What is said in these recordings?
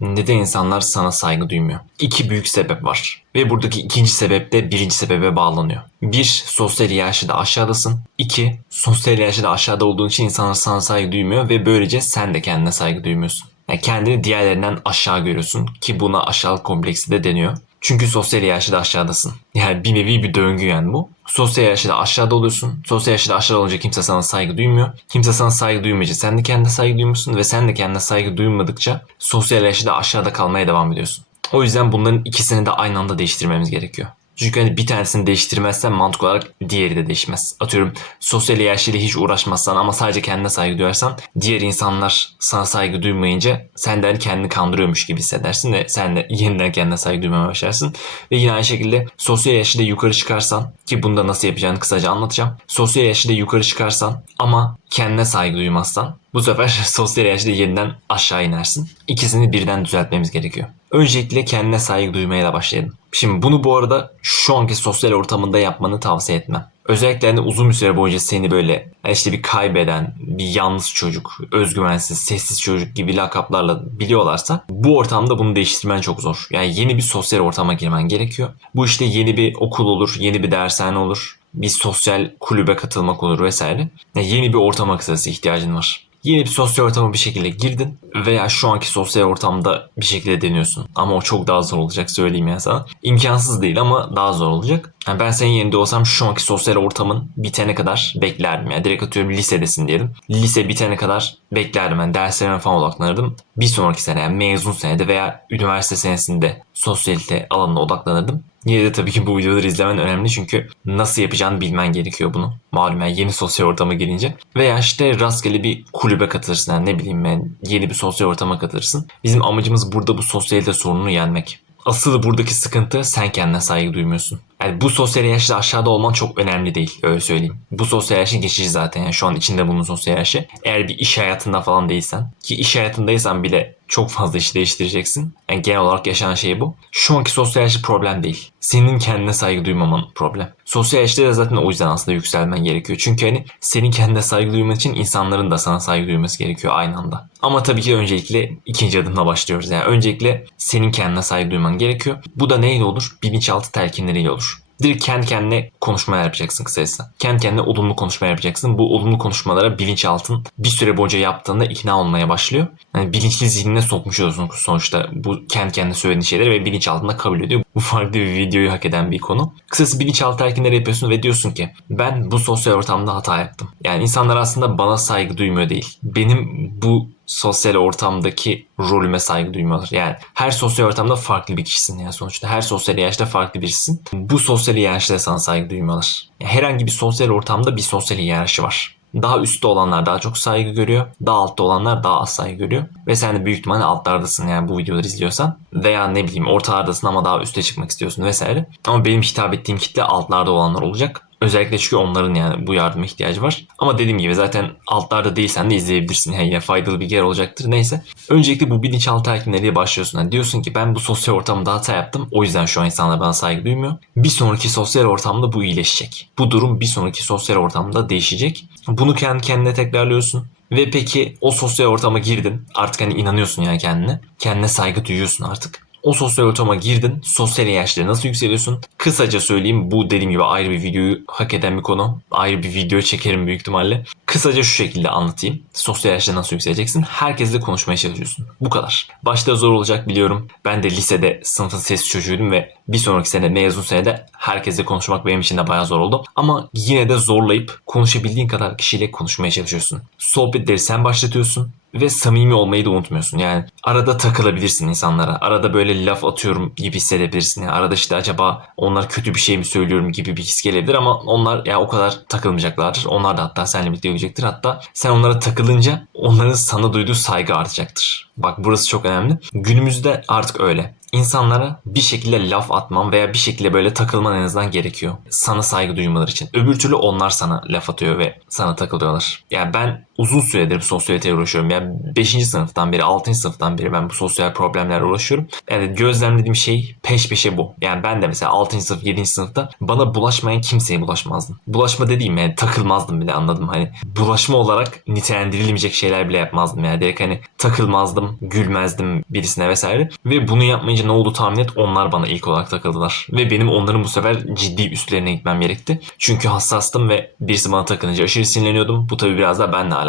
Neden insanlar sana saygı duymuyor? İki büyük sebep var. Ve buradaki ikinci sebep de birinci sebebe bağlanıyor. Bir, sosyal hiyerarşide aşağıdasın. İki, sosyal hiyerarşide aşağıda olduğun için insanlar sana saygı duymuyor ve böylece sen de kendine saygı duymuyorsun. Yani kendini diğerlerinden aşağı görüyorsun ki buna aşağılık kompleksi de deniyor. Çünkü sosyal hiyerarşide aşağıdasın. Yani bir nevi bir döngü yani bu. Sosyal hiyerarşide aşağıda oluyorsun. Sosyal hiyerarşide aşağıda olunca kimse sana saygı duymuyor. Kimse sana saygı duymayınca sen de kendine saygı duymuyorsun ve sen de kendine saygı duymadıkça sosyal hiyerarşide aşağıda kalmaya devam ediyorsun. O yüzden bunların ikisini de aynı anda değiştirmemiz gerekiyor. Çünkü hani bir tanesini değiştirmezsen mantık olarak diğeri de değişmez. Atıyorum sosyal hiyerarşiyle hiç uğraşmazsan ama sadece kendine saygı duyarsan diğer insanlar sana saygı duymayınca sen de hani kendini kandırıyormuş gibi hissedersin ve sen de yeniden kendine saygı duymaya başlarsın. Ve yine aynı şekilde sosyal hiyerarşide yukarı çıkarsan ki bunda nasıl yapacağını kısaca anlatacağım. Sosyal hiyerarşide yukarı çıkarsan ama kendine saygı duymazsan bu sefer sosyal hiyerarşide yeniden aşağı inersin. İkisini birden düzeltmemiz gerekiyor. Öncelikle kendine saygı duymaya da başlayalım. Şimdi bunu bu arada şu anki sosyal ortamında yapmanı tavsiye etmem. Özellikle hani uzun bir süre boyunca seni böyle hani işte bir kaybeden, bir yalnız çocuk, özgüvensiz, sessiz çocuk gibi lakaplarla biliyorlarsa bu ortamda bunu değiştirmen çok zor. Yani yeni bir sosyal ortama girmen gerekiyor. Bu işte yeni bir okul olur, yeni bir dershane olur, bir sosyal kulübe katılmak olur vesaire. Yani yeni bir ortama kısası ihtiyacın var. Yeni bir sosyal ortama bir şekilde girdin veya şu anki sosyal ortamda bir şekilde deniyorsun. Ama o çok daha zor olacak söyleyeyim ya sana. İmkansız değil ama daha zor olacak. Yani ben senin yerinde olsam şu anki sosyal ortamın bitene kadar beklerdim. Yani direkt atıyorum lisedesin diyelim. Lise bitene kadar beklerdim. Yani derslerime falan odaklanırdım. Bir sonraki sene yani mezun senede veya üniversite senesinde sosyalite alanına odaklanırdım. Yine de tabii ki bu videoları izlemen önemli çünkü nasıl yapacağını bilmen gerekiyor bunu. Malum yani yeni sosyal ortama girince. Veya işte rastgele bir kulübe katılırsın. Yani ne bileyim ben yeni bir sosyal ortama katılırsın. Bizim amacımız burada bu sosyalite sorununu yenmek. Asıl buradaki sıkıntı sen kendine saygı duymuyorsun. Yani bu sosyal hiyerarşide aşağıda olman çok önemli değil öyle söyleyeyim. Bu sosyal hiyerarşi geçici zaten yani şu an içinde bunun sosyal hiyerarşi. Eğer bir iş hayatında falan değilsen ki iş hayatındaysan bile çok fazla iş değiştireceksin. Yani genel olarak yaşanan şey bu. Şu anki sosyal hiyerarşi problem değil. Senin kendine saygı duymaman problem. Sosyal hiyerarşide de zaten o yüzden aslında yükselmen gerekiyor. Çünkü hani senin kendine saygı duyman için insanların da sana saygı duyması gerekiyor aynı anda. Ama tabii ki öncelikle ikinci adımla başlıyoruz. Yani öncelikle senin kendine saygı duyman gerekiyor. Bu da neyle olur? Bilinçaltı telkinleriyle olur. Direkt kendi kendine konuşmalar yapacaksın kısacası. Kendi kendine olumlu konuşma yapacaksın. Bu olumlu konuşmalara bilinçaltın bir süre boyunca yaptığında ikna olmaya başlıyor. Yani bilinçli zihnine sokmuş oluyorsun sonuçta bu kendi kendine söylediğin şeyleri ve bilinçaltında kabul ediyor. Bu farklı bir videoyu hak eden bir konu. Kısacası bilinçaltı telkinleri yapıyorsun ve diyorsun ki ben bu sosyal ortamda hata yaptım. Yani insanlar aslında bana saygı duymuyor değil. Benim bu sosyal ortamdaki rolüme saygı duymaları. Yani her sosyal ortamda farklı bir kişisin yani sonuçta. Her sosyal hiyerarşide farklı birisin. Bu sosyal hiyerarşide sana saygı duymalar. Yani herhangi bir sosyal ortamda bir sosyal hiyerarşi var. Daha üstte olanlar daha çok saygı görüyor. Daha altta olanlar daha az saygı görüyor. Ve sen de büyük ihtimalle altlardasın yani bu videoları izliyorsan. Veya ne bileyim ortalardasın ama daha üste çıkmak istiyorsun vesaire. Ama benim hitap ettiğim kitle altlarda olanlar olacak. Özellikle çünkü onların yani bu yardıma ihtiyacı var. Ama dediğim gibi zaten altlarda değilsen de izleyebilirsin. Yani yine faydalı bir yer olacaktır. Neyse. Öncelikle bu bilinçaltı telkinleriyle başlıyorsun. Yani diyorsun ki ben bu sosyal ortamda hata yaptım. O yüzden şu an insanlar bana saygı duymuyor. Bir sonraki sosyal ortamda bu iyileşecek. Bu durum bir sonraki sosyal ortamda değişecek. Bunu kendi kendine tekrarlıyorsun. Ve peki o sosyal ortama girdin. Artık hani inanıyorsun yani kendine. Kendine saygı duyuyorsun artık. O sosyal ortama girdin. Sosyal hiyerarşide nasıl yükseliyorsun? Kısaca söyleyeyim bu dediğim gibi ayrı bir videoyu hak eden bir konu. Ayrı bir video çekerim büyük ihtimalle. Kısaca şu şekilde anlatayım. Sosyal hiyerarşide nasıl yükseleceksin? Herkesle konuşmaya çalışıyorsun. Bu kadar. Başta zor olacak biliyorum. Ben de lisede sınıfın ses çocuğuydum ve bir sonraki sene mezun senede herkesle konuşmak benim için de bayağı zor oldu. Ama yine de zorlayıp konuşabildiğin kadar kişiyle konuşmaya çalışıyorsun. Sohbetleri sen başlatıyorsun ve samimi olmayı da unutmuyorsun. Yani arada takılabilirsin insanlara. Arada böyle laf atıyorum gibi hissedebilirsin. Yani arada işte acaba onlar kötü bir şey mi söylüyorum gibi bir his gelebilir ama onlar ya o kadar takılmayacaklardır. Onlar da hatta seninle birlikte yürüyecektir. Hatta sen onlara takılınca onların sana duyduğu saygı artacaktır. Bak burası çok önemli. Günümüzde artık öyle. İnsanlara bir şekilde laf atman veya bir şekilde böyle takılman en azından gerekiyor. Sana saygı duymaları için. Öbür türlü onlar sana laf atıyor ve sana takılıyorlar. Yani ben uzun süredir sosyaliteyle uğraşıyorum. Yani 5. sınıftan beri, 6. sınıftan beri ben bu sosyal problemlerle uğraşıyorum. Yani gözlemlediğim şey peş peşe bu. Yani ben de mesela 6. sınıf, 7. sınıfta bana bulaşmayan kimseye bulaşmazdım. Bulaşma dediğim yani takılmazdım bile anladım. Hani bulaşma olarak nitelendirilemeyecek şeyler bile yapmazdım. Yani direkt hani takılmazdım, gülmezdim birisine vesaire. Ve bunu yapmayınca ne oldu tahmin et onlar bana ilk olarak takıldılar. Ve benim onların bu sefer ciddi üstlerine gitmem gerekti. Çünkü hassastım ve birisi bana takılınca aşırı sinirleniyordum. Bu tabii biraz da benimle alakalı.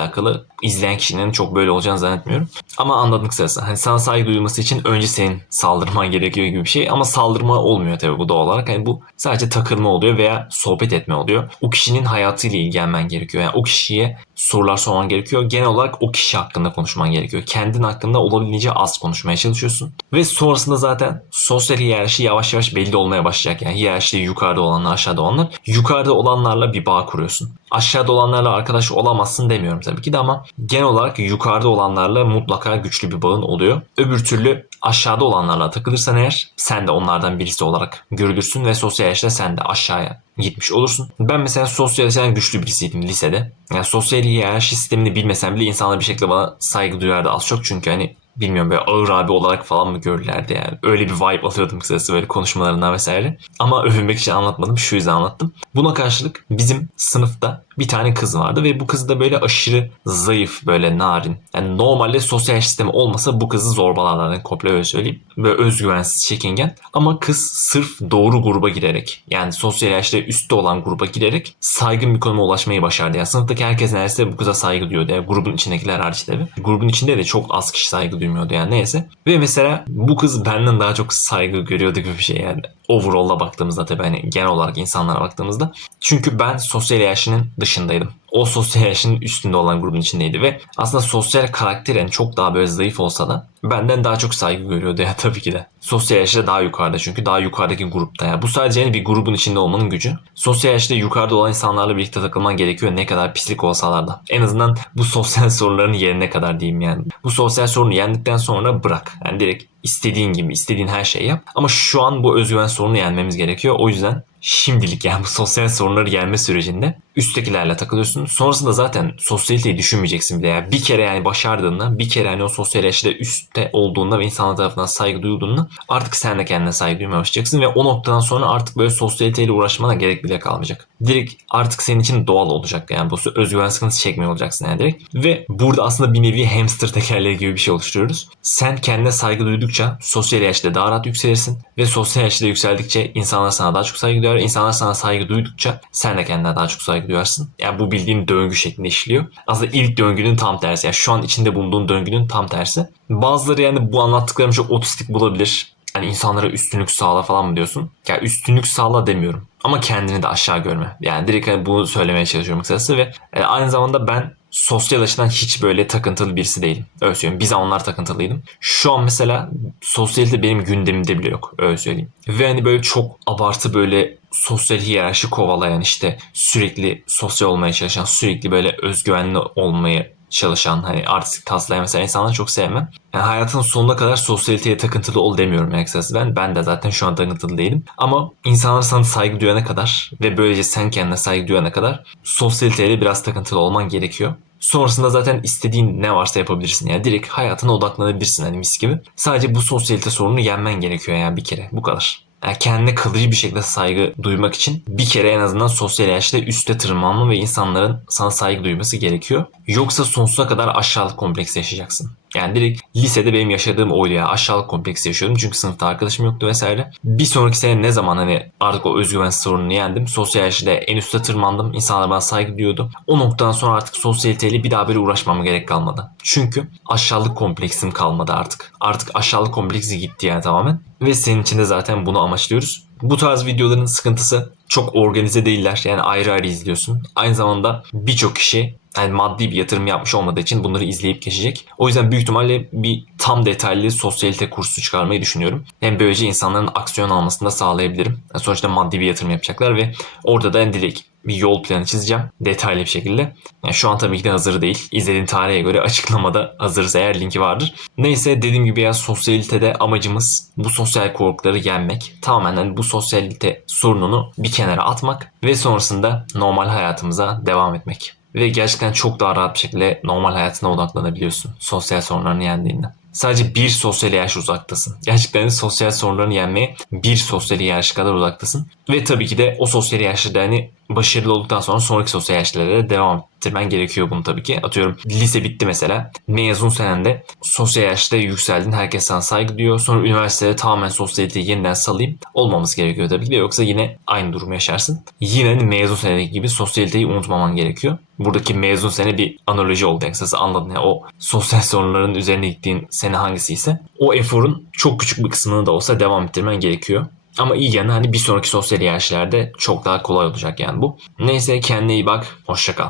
İzleyen kişinin çok böyle olacağını zannetmiyorum. Ama anladın kısacası. Hani sana saygı duyulması için önce senin saldırman gerekiyor gibi bir şey. Ama saldırma olmuyor tabii bu doğal olarak. Hani bu sadece takılma oluyor veya sohbet etme oluyor. O kişinin hayatıyla ilgilenmen gerekiyor. Yani o kişiye sorular sorman gerekiyor. Genel olarak o kişi hakkında konuşman gerekiyor. Kendin hakkında olabildiğince az konuşmaya çalışıyorsun. Ve sonrasında zaten sosyal hiyerarşi yavaş yavaş belli olmaya başlayacak. Yani hiyerarşide yukarıda olanlar aşağıda olanlar. Yukarıda olanlarla bir bağ kuruyorsun. Aşağıda olanlarla arkadaş olamazsın demiyorum tabii ki de ama genel olarak yukarıda olanlarla mutlaka güçlü bir bağın oluyor. Öbür türlü aşağıda olanlarla takılırsan eğer sen de onlardan birisi olarak görülürsün ve sosyal yaşta sen de aşağıya gitmiş olursun. Ben mesela sosyal açıdan güçlü birisiydim lisede. Yani sosyal hiyerarşi sistemini bilmesem bile insanlar bir şekilde bana saygı duyardı az çok çünkü hani bilmiyorum böyle ağır abi olarak falan mı görürlerdi yani. Öyle bir vibe alıyordum kısacası böyle konuşmalarından vesaire. Ama övünmek için anlatmadım. Şu yüzden anlattım. Buna karşılık bizim sınıfta bir tane kız vardı ve bu kız da böyle aşırı zayıf böyle narin. Yani normalde sosyal sistemi olmasa bu kızı zorbalarlar. Yani komple öyle söyleyeyim. Böyle özgüvensiz, çekingen. Ama kız sırf doğru gruba girerek yani sosyal yaşta üstte olan gruba girerek saygın bir konuma ulaşmayı başardı. Yani sınıftaki herkes neredeyse bu kıza saygı duyuyordu. Yani grubun içindekiler hariç tabii. Grubun içinde de çok az kişi saygı duymuyordu yani neyse. Ve mesela bu kız benden daha çok saygı görüyordu gibi bir şey yani. Overall'a baktığımızda tabii hani genel olarak insanlara baktığımızda. Çünkü ben sosyal yaşının dışındaydım. O sosyal yaşının üstünde olan grubun içindeydi ve aslında sosyal karakteren çok daha böyle zayıf olsa da benden daha çok saygı görüyordu ya tabii ki de. Sosyal yaşta daha yukarıda çünkü daha yukarıdaki grupta ya. Bu sadece bir grubun içinde olmanın gücü. Sosyal yaşta yukarıda olan insanlarla birlikte takılman gerekiyor ne kadar pislik olsalar da. En azından bu sosyal sorunların yerine kadar diyeyim yani. Bu sosyal sorunu yendikten sonra bırak. Yani direkt istediğin gibi istediğin her şeyi yap. Ama şu an bu özgüven sorunu yenmemiz gerekiyor. O yüzden şimdilik yani bu sosyal sorunları yenme sürecinde üsttekilerle takılıyorsun. Sonrasında zaten sosyaliteyi düşünmeyeceksin bile. Yani bir kere yani başardığında, bir kere yani o sosyal yaşta üstte olduğunda ve insanlar tarafından saygı duyulduğunda artık sen de kendine saygı duymaya başlayacaksın ve o noktadan sonra artık böyle sosyaliteyle uğraşmana gerek bile kalmayacak. Direkt artık senin için doğal olacak. Yani bu özgüven sıkıntısı çekmiyor olacaksın yani direkt. Ve burada aslında bir nevi hamster tekerleği gibi bir şey oluşturuyoruz. Sen kendine saygı duydukça sosyal yaşta daha rahat yükselirsin ve sosyal yaşta yükseldikçe insanlar sana daha çok saygı duyar. İnsanlar sana saygı duydukça sen de kendine daha çok saygı duyarsın. Yani bu bildiğin döngü şeklinde işliyor. Aslında ilk döngünün tam tersi. Yani şu an içinde bulunduğun döngünün tam tersi. Bazıları yani bu anlattıklarım çok otistik bulabilir. Hani insanlara üstünlük sağla falan mı diyorsun? Ya yani üstünlük sağla demiyorum. Ama kendini de aşağı görme. Yani direkt hani bunu söylemeye çalışıyorum kısacası ve e, aynı zamanda ben sosyal açıdan hiç böyle takıntılı birisi değilim. Öyle söyleyeyim. Bir zamanlar takıntılıydım. Şu an mesela sosyalite benim gündemimde bile yok. Öyle söyleyeyim. Ve hani böyle çok abartı böyle sosyal hiyerarşi kovalayan işte sürekli sosyal olmaya çalışan sürekli böyle özgüvenli olmayı çalışan hani artistik taslayan mesela insanları çok sevmem. Yani hayatın sonuna kadar sosyaliteye takıntılı ol demiyorum eksas ben. Ben de zaten şu an takıntılı değilim. Ama insanlar sana saygı duyana kadar ve böylece sen kendine saygı duyana kadar sosyaliteyle biraz takıntılı olman gerekiyor. Sonrasında zaten istediğin ne varsa yapabilirsin. Yani direkt hayatına odaklanabilirsin hani mis gibi. Sadece bu sosyalite sorununu yenmen gerekiyor yani bir kere. Bu kadar. Yani kendine kalıcı bir şekilde saygı duymak için bir kere en azından sosyal yaşta üste tırmanma ve insanların sana saygı duyması gerekiyor. Yoksa sonsuza kadar aşağılık kompleksi yaşayacaksın. Yani direkt lisede benim yaşadığım oydu ya. Aşağılık kompleksi yaşıyordum çünkü sınıfta arkadaşım yoktu vesaire. Bir sonraki sene ne zaman hani artık o özgüven sorununu yendim. Sosyal yaşta en üste tırmandım. İnsanlar bana saygı duyuyordu. O noktadan sonra artık sosyaliteyle bir daha böyle uğraşmama gerek kalmadı. Çünkü aşağılık kompleksim kalmadı artık. Artık aşağılık kompleksi gitti yani tamamen. Ve senin için de zaten bunu amaçlıyoruz. Bu tarz videoların sıkıntısı çok organize değiller. Yani ayrı ayrı izliyorsun. Aynı zamanda birçok kişi yani maddi bir yatırım yapmış olmadığı için bunları izleyip geçecek. O yüzden büyük ihtimalle bir tam detaylı sosyalite kursu çıkarmayı düşünüyorum. Hem böylece insanların aksiyon almasını da sağlayabilirim. Yani sonuçta maddi bir yatırım yapacaklar ve orada da direkt bir yol planı çizeceğim detaylı bir şekilde. Yani şu an tabii ki de hazır değil. İzlediğin tarihe göre açıklamada hazırsa eğer linki vardır. Neyse dediğim gibi ya sosyalitede amacımız bu sosyal korkuları yenmek. Tamamen bu sosyalite sorununu bir kenara atmak ve sonrasında normal hayatımıza devam etmek. Ve gerçekten çok daha rahat bir şekilde normal hayatına odaklanabiliyorsun. Sosyal sorunlarını yendiğinde. Sadece bir sosyal yaş uzaktasın. Gerçekten sosyal sorunlarını yenmeye bir sosyal yaş kadar uzaktasın. Ve tabii ki de o sosyal yaşlarda hani başarılı olduktan sonra sonraki sosyal yaşlara da devam ettirmen gerekiyor bunu tabii ki. Atıyorum lise bitti mesela. Mezun senende sosyal yaşta yükseldin. Herkes sana saygı duyuyor. Sonra üniversitede tamamen sosyaliteyi yeniden salayım. Olmamız gerekiyor tabii ki de. Yoksa yine aynı durumu yaşarsın. Yine mezun senedeki gibi sosyaliteyi unutmaman gerekiyor. Buradaki mezun sene bir analoji oldu. Kısacası anladın. Yani o sosyal sorunların üzerine gittiğin sene hangisi ise o eforun çok küçük bir kısmını da olsa devam ettirmen gerekiyor. Ama iyi yanı hani bir sonraki sosyal yaşlarda çok daha kolay olacak yani bu. Neyse kendine iyi bak. Hoşça kal.